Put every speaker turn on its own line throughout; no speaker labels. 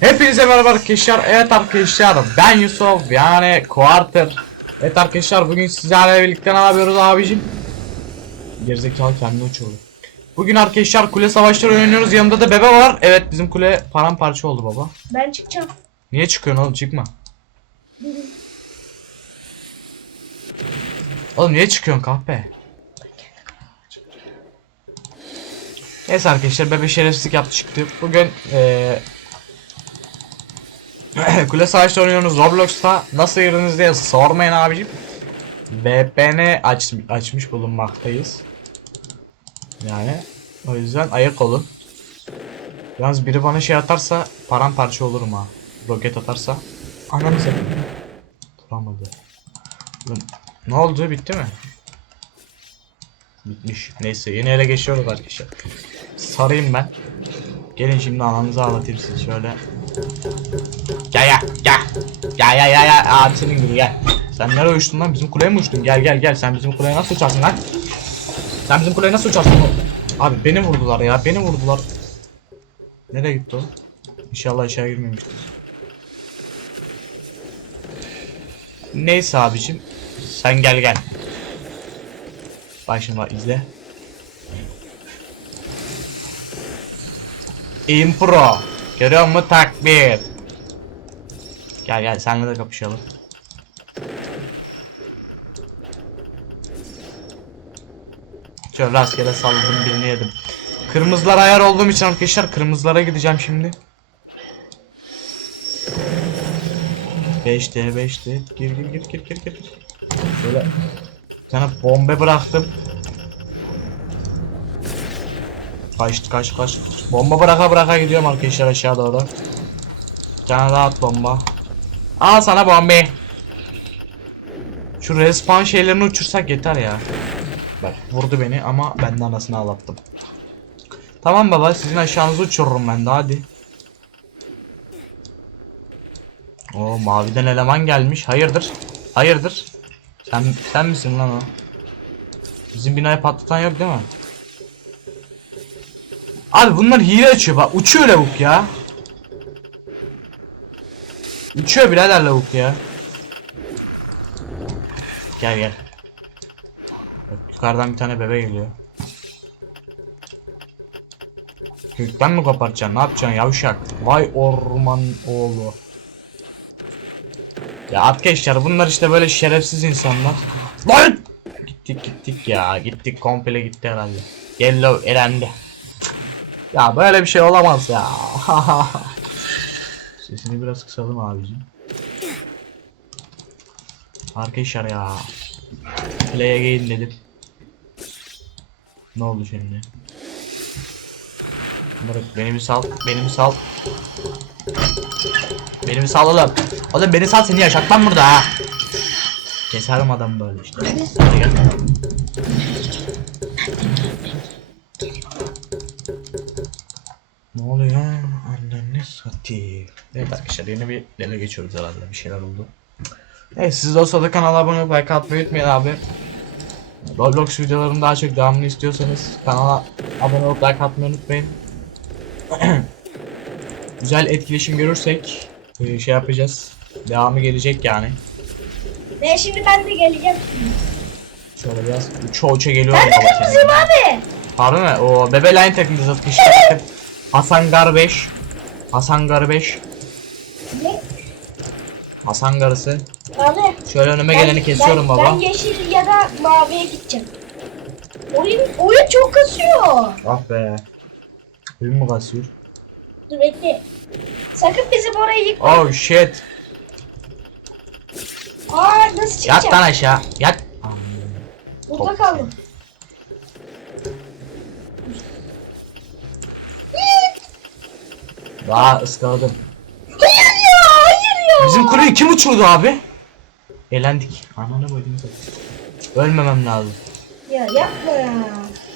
Hepinize merhaba arkadaşlar. Evet arkadaşlar ben Yusuf yani Quarter. Evet arkadaşlar bugün sizlerle birlikte ne yapıyoruz abicim? Gerizekalı kendini uçurdu. Bugün arkadaşlar kule savaşları oynuyoruz. Yanımda da bebe var. Evet bizim kule paramparça oldu baba.
Ben çıkacağım.
Niye çıkıyorsun oğlum çıkma. Oğlum niye çıkıyorsun kahpe? Neyse arkadaşlar bebe şerefsizlik yaptı çıktı. Bugün eee Kule savaşta oynuyorsunuz Roblox'ta nasıl girdiniz diye sormayın abicim. VPN aç, açmış bulunmaktayız. Yani o yüzden ayak olun. Yalnız biri bana şey atarsa paramparça olurum ha. Roket atarsa. Ananı satayım. Duramadı. Ne oldu bitti mi? Bitmiş. Neyse yeni ele geçiyoruz arkadaşlar. Sarayım ben. Gelin şimdi ananızı ağlatayım sizi şöyle. Gel gel gel. Gel gel gel gel. Abi senin gibi gel. Sen nereye uçtun lan? Bizim kuleye mi uçtun? Gel gel gel. Sen bizim kuleye nasıl uçarsın lan? Sen bizim kuleye nasıl uçarsın oğlum? Abi beni vurdular ya. Beni vurdular. Nereye gitti o? İnşallah aşağı girmemiştir. Neyse abicim. Sen gel gel. Bak şimdi izle. Impro. Görüyor musun takbir? Gel gel senle de kapışalım. Şöyle rastgele salladım birini yedim. Kırmızılar ayar olduğum için arkadaşlar kırmızılara gideceğim şimdi. 5'te 5'te gir gir gir gir gir gir. Şöyle bir tane bombe bıraktım. Kaç kaç kaç. Bomba bıraka bıraka gidiyorum arkadaşlar aşağı doğru. Bir tane daha at bomba. Al sana bombe. Şu respawn şeylerini uçursak yeter ya. Bak vurdu beni ama ben de anasını ağlattım. Tamam baba sizin aşağınızı uçururum ben de hadi. O maviden eleman gelmiş. Hayırdır? Hayırdır? Sen sen misin lan o? Bizim binayı patlatan yok değil mi? Abi bunlar hile açıyor bak uçuyor lavuk ya. Uçuyor birader lavuk ya. Gel gel. Bak, yukarıdan bir tane bebe geliyor. Kökten mi koparacaksın? Ne yapacaksın yavşak? Vay orman oğlu. Ya arkadaşlar bunlar işte böyle şerefsiz insanlar. Lan! Gittik gittik ya. Gittik komple gitti herhalde. Yellow elendi. Ya böyle bir şey olamaz ya. Sesini biraz kısalım abicim. Arkadaşlar ya. Play'e gelin dedim. Ne oldu şimdi? Bırak beni bir sal, beni bir sal. Beni bir sal oğlum. Oğlum beni sal seni yaşatmam burada ha. Keserim adam böyle işte. Hadi gel. Satayım. Evet arkadaşlar yeni bir ele geçiyoruz herhalde. Bir şeyler oldu. Evet siz de o sırada kanala abone olup like atmayı unutmayın abi. Roblox videolarının daha çok devamını istiyorsanız kanala abone olup like atmayı unutmayın. Güzel etkileşim görürsek e, şey yapacağız. Devamı gelecek yani.
Ve şimdi ben de geleceğim.
Şöyle biraz uça uça geliyorum.
Ben de kırmızıyım abi.
Harbi mi? O bebe line arkadaşlar. Hasan Gar 5. Hasan Gar 5.
Ne?
Hasan Garısı.
Abi.
Şöyle önüme
ben-
geleni kesiyorum
ben,
baba.
Ben yeşil ya da maviye gideceğim. Oyun, oyun çok kasıyor.
Ah be. Oyun mu kasıyor?
Dur bekle. Sakın bizim orayı yıkma.
Oh shit.
Aa nasıl çıkacağım?
Yat lan aşağı. Yat.
Burada kaldım.
Daha ıskaladım.
Hayır ya hayır ya.
Bizim kuleyi kim uçurdu abi? Elendik. Ananı boydum. Ölmemem lazım.
Ya yapma ya.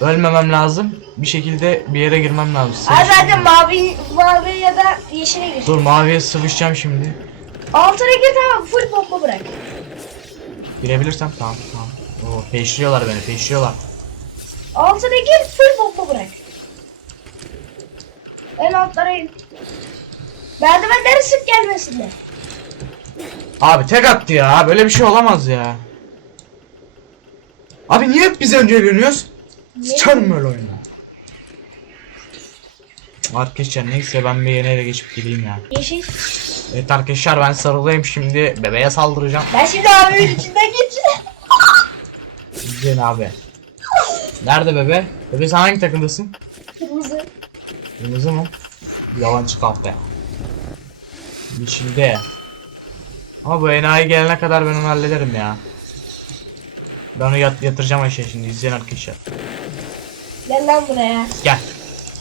Ölmemem lazım. Bir şekilde bir yere girmem lazım.
Aa zaten mavi, mavi ya da yeşile gir.
Dur maviye sıvışacağım şimdi.
Altına gir tamam full bomba bırak.
Girebilirsem tamam tamam. Oo, peşliyorlar beni peşliyorlar.
Altına gir full bomba bırak. En altlara in. Merdivenleri sık gelmesinler.
Abi tek attı ya. Böyle bir şey olamaz ya. Abi niye hep biz önce ölüyoruz? Sıçarım öyle oyunu. Arkadaşlar neyse ben bir yeni eve geçip geleyim ya.
Yeşil.
Evet arkadaşlar ben sarılayım şimdi bebeğe saldıracağım.
Ben şimdi abimin içinden geçeceğim.
İzleyin abi. Nerede bebe? Bebe sen hangi takımdasın?
Kırmızı.
Kırmızı mı? Yalancı kahve. Yeşilde. Ama bu enayi gelene kadar ben onu hallederim ya. Ben onu yat yatıracağım aşağı şimdi izleyin arkadaşlar.
Gel lan buraya.
Gel.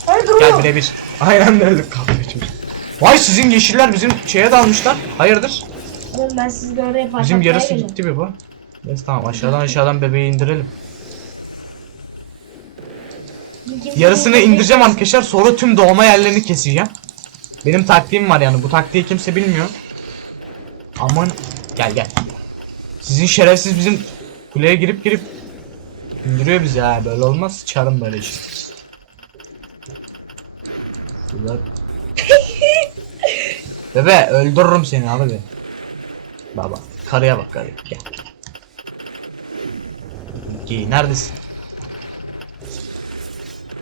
Hadi
Gel birebir. Aynen öyle kahve çocuk. Vay sizin yeşiller bizim şeye dalmışlar. Hayırdır?
Oğlum ben sizi de oraya patlatmaya
Bizim yarısı gitti bir bu. Neyse tamam aşağıdan aşağıdan bebeği indirelim. Yarısını indireceğim arkadaşlar sonra tüm doğma yerlerini keseceğim. Benim taktiğim var yani bu taktiği kimse bilmiyor. Aman gel gel. Sizin şerefsiz bizim kuleye girip girip indiriyor bizi ha böyle olmaz çarım böyle işte. Şurada- Bebe öldürürüm seni abi. Baba karıya bak karıya gel. Giy neredesin?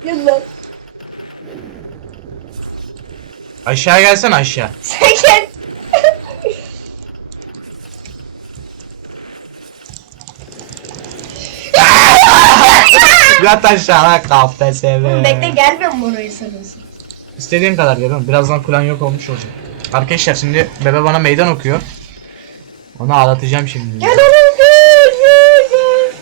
Gel lan.
Aşağı gelsene aşağı.
Gel.
Yat aşağı KPSV.
Oğlum bekle gelmiyorum orayı sanıyorsun.
İstediğin kadar geliyorum. Birazdan kulen yok olmuş olacak. Arkadaşlar şimdi bebe bana meydan okuyor. Onu ağlatacağım şimdi.
Gel oğlum gel gel gel.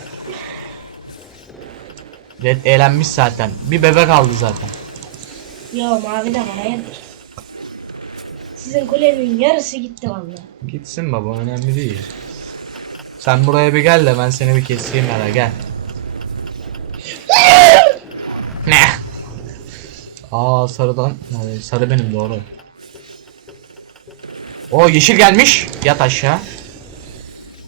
Red eğlenmiş zaten. Bir bebe kaldı zaten.
Yo mavi de hayırdır. Sizin kulenin yarısı gitti vallahi.
Gitsin baba önemli değil. Sen buraya bir gel de ben seni bir keseyim hele gel. ne? Aa sarıdan. Sarı benim doğru. O yeşil gelmiş. Yat aşağı.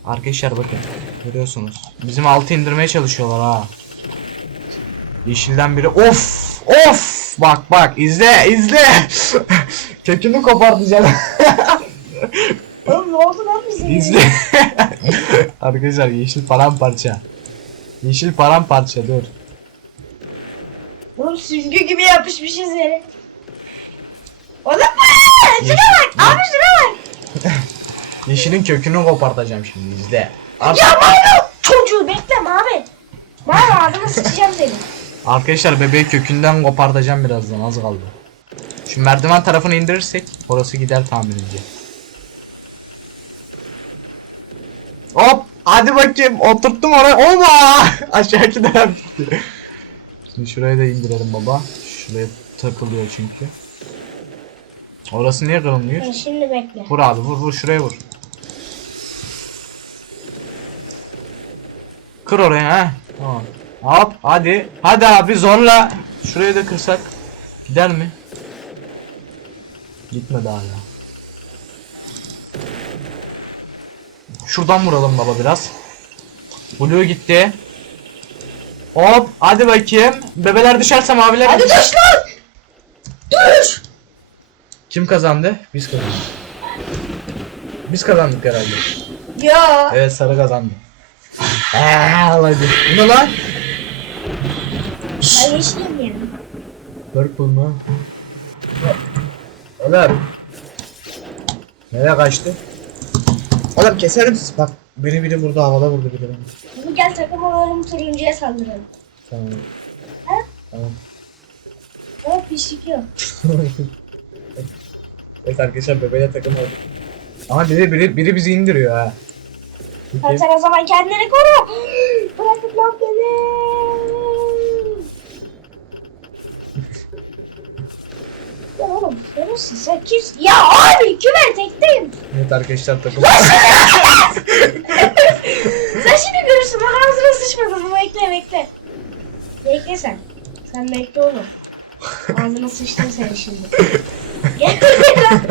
Arkadaşlar bakın. Görüyorsunuz. Bizim altı indirmeye çalışıyorlar ha. Yeşilden biri. Of! Of! Bak bak izle izle. Kökünü kopartacağım.
Oğlum ne oldu lan bize?
İzle. Arkadaşlar yeşil paramparça. Yeşil paramparça dur.
Oğlum süngü gibi yapışmışız yere. Oğlum bu? Şuna bak abi şuna bak.
Yeşilin kökünü kopartacağım şimdi izle. Ar-
Ya mavi çocuğu bekleme abi. Mavi ağzına sıçacağım seni.
Arkadaşlar bebeği kökünden kopartacağım birazdan az kaldı. Şu merdiven tarafını indirirsek orası gider tahminimce. Hop hadi bakayım oturttum oraya. Oba aşağıki taraf gitti. Şimdi şurayı da indirelim baba. Şuraya takılıyor çünkü. Orası niye kırılmıyor?
Şimdi bekle.
Vur abi vur vur şuraya vur. Kır oraya ha. Tamam. Hop hadi. Hadi abi zorla. Şurayı da kırsak. Gider mi? Gitmedi hala. Şuradan vuralım baba biraz. Blue gitti. Hop hadi bakayım. Bebeler düşerse maviler.
Hadi düş lan. Düş.
Kim kazandı? Biz kazandık. Biz kazandık herhalde.
Ya.
Evet sarı kazandı. Eee hadi. Bu ne lan?
Yeşilim ya.
Purple mu? Oğlum. Nereye kaçtı? Oğlum keserim. Bak biri biri burada havada vurdu biri beni.
Şimdi gel takım olalım turuncuya saldıralım.
Tamam.
Ha?
Tamam.
Ama pişlik yok.
evet arkadaşlar bebeğe takım oldu. Ama biri biri biri bizi indiriyor ha.
Sen, sen o zaman kendini koru. Bırakın lan beni. Ya oğlum görürsün sen kimsin? Ya abi kümer tekteyim.
Evet arkadaşlar takım.
Sen şimdi görürsün bak ağzına sıçmadı bu bekle bekle. Bekle sen. Sen bekle oğlum. Ağzına sıçtım seni şimdi. Gel buraya.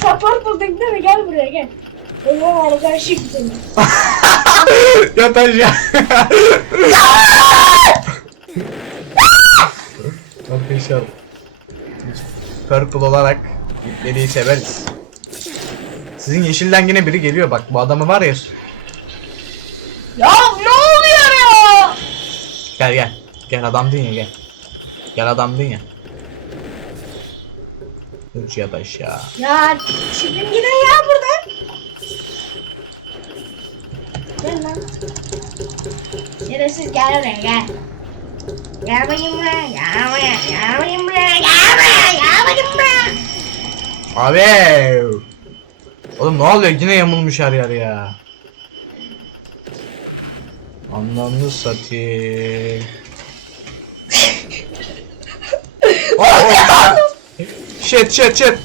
Support buldun değil mi? Gel buraya gel. Benim var karşı gidelim.
Yat aşağı. arkadaşlar. Purple olarak Deliği severiz. Sizin yeşilden yine biri geliyor bak bu adamı var ya.
Ya ne oluyor ya?
Gel gel. Gel adam değil ya gel. Gel adam değil ya. Üç ya da aşağı.
Ya çıkın gidin ya buradan. Gel lan. Şerefsiz gel oraya gel. Gel bakayım buraya, gel buraya, gel bakayım buraya.
Abi. Oğlum ne oluyor yine yamulmuş her yer ya. Anlamlı satayım. oh, oh. Shit shit shit.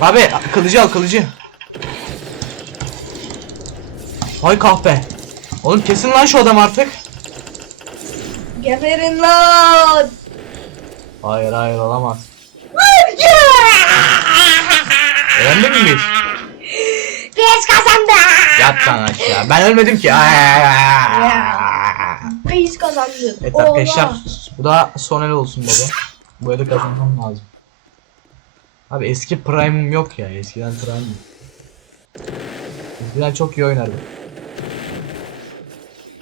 Abi kılıcı al kılıcı. Vay kahpe. Oğlum kesin lan şu adam artık.
Geberin lan.
Hayır hayır olamaz. Öğrendin mi biz?
Biz kazandık.
Yat lan aşağı. Ben ölmedim ki.
Biz kazandık.
Evet
Oha.
arkadaşlar bu da son el olsun baba. Bu eli kazanmam lazım. Abi eski prime'ım yok ya. Eskiden prime'ım. Eskiden çok iyi oynardım.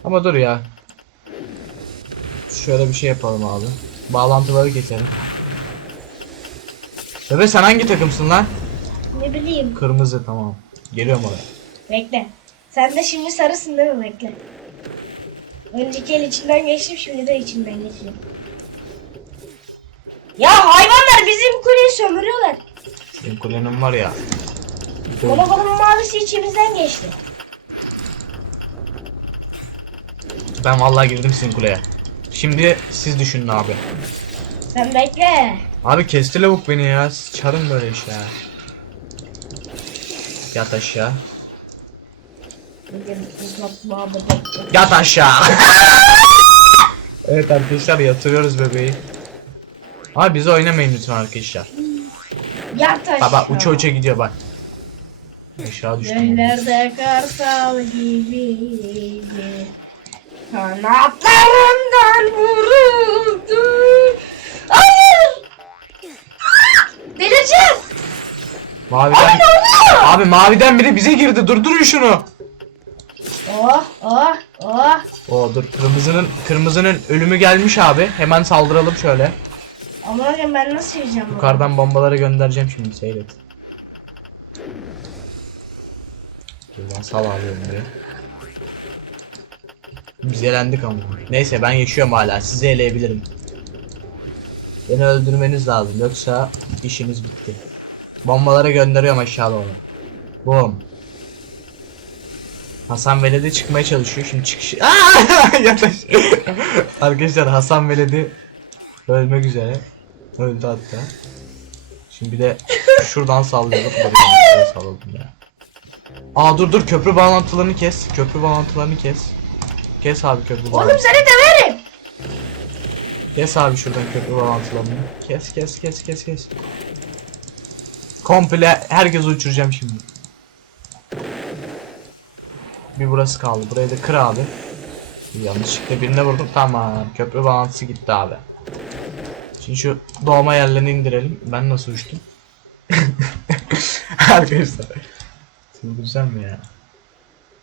Ama dur ya. Şöyle bir şey yapalım abi. Bağlantıları keselim. Bebe sen hangi takımsın lan?
Ne bileyim.
Kırmızı tamam. Geliyorum oraya.
Bekle. Sen de şimdi sarısın değil mi? Bekle. Önceki el içinden geçtim şimdi de içinden geçeyim. Ya hayvanlar bizim kuleyi sömürüyorlar.
Senin kulenin var ya.
Kolabalın mavisi içimizden geçti.
Ben vallahi girdim sizin kuleye. Şimdi siz düşünün abi.
Sen bekle.
Abi kesti lavuk beni ya. Çarın böyle iş ya. Yat aşağı. Yat aşağı. evet arkadaşlar yatırıyoruz bebeği. Abi bizi oynamayın lütfen arkadaşlar.
Yat aşağı.
Baba uça uça gidiyor bak. Aşağı düştüm.
Göllerde karsal gibiydi. Kanatlarımdan vuruldu. Hayır. Delireceğim.
Maviden... Abi maviden biri bize girdi. Durdurun şunu.
Oh oh oh.
O dur kırmızının kırmızının ölümü gelmiş abi. Hemen saldıralım şöyle.
Aman ben nasıl yiyeceğim bunu?
Yukarıdan bombaları göndereceğim şimdi seyret. Dur sal alıyorum diye. Biz elendik ama. Neyse ben yaşıyorum hala. Sizi eleyebilirim. Beni öldürmeniz lazım. Yoksa işiniz bitti. Bombaları gönderiyorum aşağı doğru. Boom. Hasan Veledi çıkmaya çalışıyor. Şimdi çıkış... Arkadaşlar Hasan Veledi ölmek üzere. Öldü hatta. Şimdi bir de şuradan sallayalım. Dur, şuradan salladım ya. Aa dur dur köprü bağlantılarını kes. Köprü bağlantılarını kes. Kes abi köprü
Oğlum
bağlantılarını.
seni döverim.
Kes abi şuradan köprü bağlantılarını. Kes kes kes kes kes. Komple herkes uçuracağım şimdi. Bir burası kaldı. Burayı da kır abi. Yanlışlıkla birine vurdum. Tamam. Köprü bağlantısı gitti abi. Şimdi şu doğma yerlerini indirelim. Ben nasıl uçtum? arkadaşlar. Çıldıracağım ya?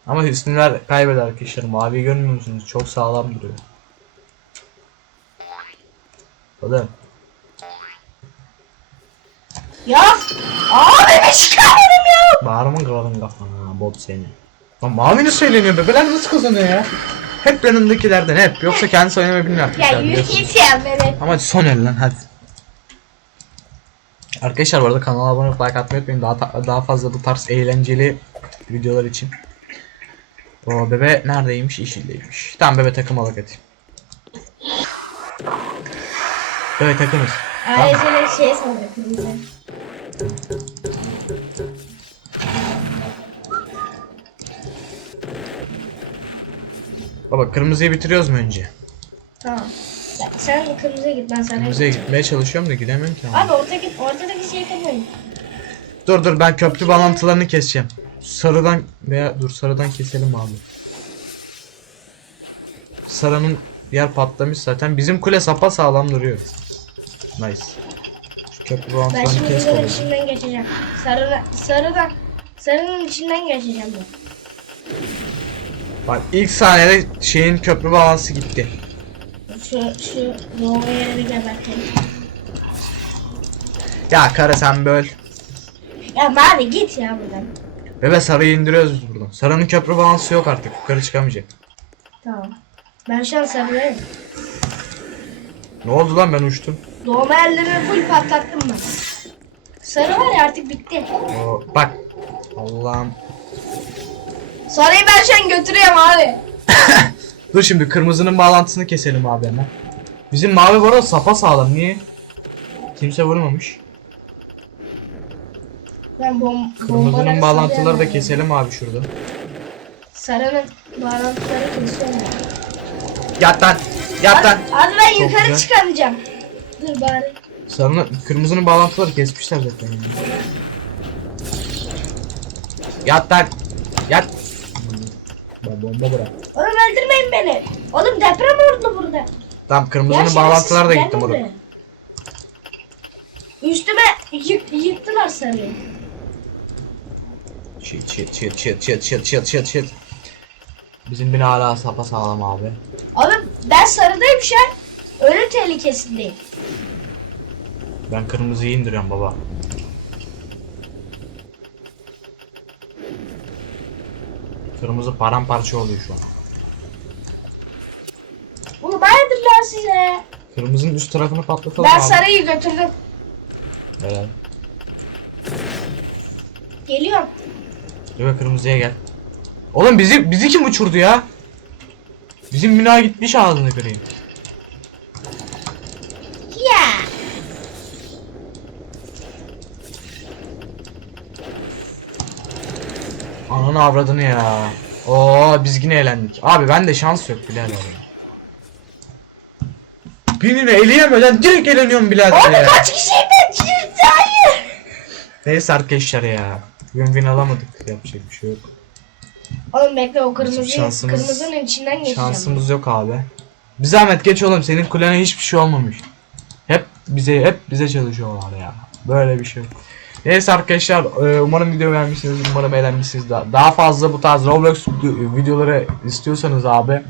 Ama Hüsnüler kaybeder arkadaşlar. Mavi görmüyor musunuz? Çok sağlam duruyor. Oğlum.
Ya. Abi bir çıkardım ya.
Bağırma kırarım kafana bot seni. Lan mavinin söyleniyor bebeler nasıl kazanıyor ya? Hep yanındakilerden hep. Yoksa kendisi oynamayı bilmiyor
Ya
arkadaşlar
yürü
biliyorsunuz.
git ya beni.
Ama son el lan hadi. Arkadaşlar bu arada kanala abone olup like atmayı unutmayın. Daha, ta- daha fazla bu tarz eğlenceli videolar için. O bebe neredeymiş? Yeşildeymiş. Tamam bebe takım alak hadi. Bebe takımız. Tamam.
Ayrıca şey.
Baba kırmızıyı bitiriyoruz mu önce?
Tamam. Sen, kırmızıya git ben sana
Kırmızıya gitmeye çalışıyorum da gidemiyorum ki.
Abi orta git, ortadaki şeyi kapayın.
Dur dur ben köprü bağlantılarını keseceğim. Sarıdan veya dur sarıdan keselim abi. Sarının yer patlamış zaten. Bizim kule sapa sağlam duruyor. Nice. Şu Köprü
Ben
bağlantılarını
şimdi
kes
içinden geçeceğim. Sarı, sarıdan, sarının içinden geçeceğim ben.
Bak ilk saniyede şeyin köprü bağlantısı gitti.
Şu, şu Nova yerini gebertelim.
Ya kara sen böl.
Ya Mavi git ya buradan.
Bebe sarıyı indiriyoruz biz buradan. Sarının köprü bağlantısı yok artık. Yukarı çıkamayacak.
Tamam. Ben şu an sarıdayım.
Ne oldu lan ben uçtum.
Doğma yerlerini full patlattım ben. Sarı var ya artık bitti.
Oo, bak. Allah'ım.
Sarıyı ben şu an götürüyorum abi.
Dur şimdi kırmızının bağlantısını keselim abi hemen. Bizim mavi bu arada sapa sağlam. Niye? Kimse vurmamış.
Ben bom
Kırmızının bağlantıları da keselim abi şurada.
Sarının bağlantıları kesiyorum.
Yat lan. Yat lan.
Hadi, hadi ben
Çok
yukarı
güzel.
çıkamayacağım. Dur bari.
Sarının, kırmızının bağlantıları kesmişler zaten. yani. Yat lan. Yat. Ben bomba bırak.
Oğlum öldürmeyin beni. Oğlum deprem oldu burada.
Tamam kırmızının bağlantıları da gitti burada.
Üstüme yık, yıktılar sarıyı.
Shit shit shit shit shit shit shit shit shit. Bizim bina hala sapa sağlam abi.
Abi ben sarıdayım şu an. Ölüm tehlikesindeyim.
Ben kırmızıyı indiriyorum baba. Kırmızı paramparça oluyor şu an.
Bunu bayağıdır lan size.
Kırmızının üst tarafını patlatalım
Ben
abi.
sarıyı götürdüm.
Helal.
Geliyorum.
Dur kırmızıya gel. Oğlum bizi bizi kim uçurdu ya? Bizim bina gitmiş ağzını kırayım.
Ya.
Ananı avradını ya. Oo biz yine eğlendik. Abi bende şans yok birader ya. Birini eleyemeden direkt eleniyorum birader
Abi
ya.
kaç kişiydi? Çift hayır.
Neyse arkadaşlar ya. Win win alamadık. Yapacak bir şey yok.
Oğlum bekle o kırmızı
şansımız-
kırmızının içinden geçeceğim.
Şansımız yok abi. Bir zahmet geç oğlum senin kulene hiçbir şey olmamış. Hep bize hep bize çalışıyorlar ya. Böyle bir şey. yok. Neyse arkadaşlar e, umarım video beğenmişsiniz. Umarım eğlenmişsiniz. Daha, daha fazla bu tarz Roblox video- videoları istiyorsanız abi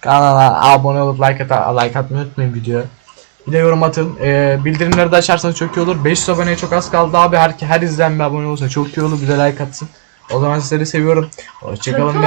kanala abone olup like, at like atmayı unutmayın videoya. Bir de yorum atın. E, bildirimleri de açarsanız çok iyi olur. 500 aboneye çok az kaldı abi. Her, her izleyen bir abone olursa çok iyi olur. Bir de like atsın. O zaman sizleri seviyorum. Hoşçakalın.